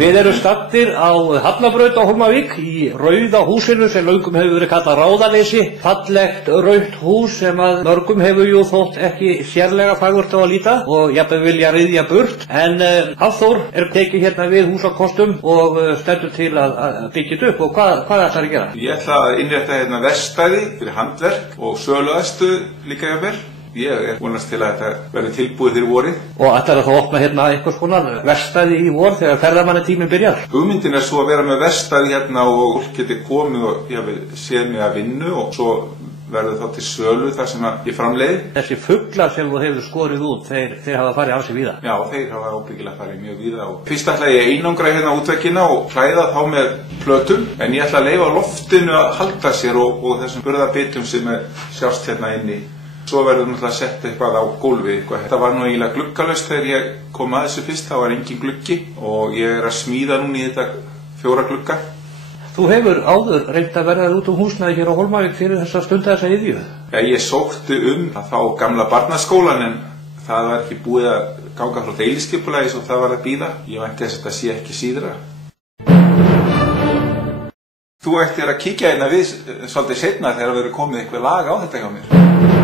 Við erum staddir á Hafnarbraut á Hólmavík í rauða húsinu sem löngum hefur verið kallað Ráðaleysi. Fallegt rautt hús sem að mörgum hefur jú þótt ekki sérlega fagurt á að líta og jafnvel vilja ryðja burt. En Hafþór er tekið hérna við húsakostum og stendur til að byggja þetta upp. Og hvað ætlar að gera? Ég ætla að innrétta hérna verkstæði fyrir handverk og söluaðstöðu líka hjá mér. Ég vonast til að þetta verði tilbúið fyrir vorið. Og ætlar að þá opna hérna eitthvað svona verkstæði í vor þegar ferðamannatíminn byrjar? Hugmyndin er svo að vera með verkstæði hérna og fólk geti komið og séð mig að vinnu og svo verður þá til sölu þar sem ég framleiði. Þessi fuglar sem þú hefur skorið út, þeir hafa farið ansi víða? Já, þeir hafa ábyggilega farið mjög víða. Fyrst ætla ég einangra hérna útveggina og klæða þá með plötum, en ég ætla að leyfa loftinu að halda sér og þessum burðarbitum sem sjást hérna inni. Svo verður náttúrulega að setja eitthvað á gólfi. Þetta var nú eiginlega gluggalaust þegar ég kom að þessu fyrst, það var engin gluggi og ég er að smíða núna í þetta 4 glugga. Þú hefur áður reynt að verða út húsnæði hér á Hólmavík fyrir þessa stunda þessa iðju? Ja, ég sótti að fá gamla barnaskólan en það var ekki búið að ganga frá deiliskipulagi svo það var að bíða. Ég vænti þess að þetta sé ekki síðra. Þú ættir að kíkja hérna við svolítið seinna þegar verður komið eitthvað lag á þetta hjá mér.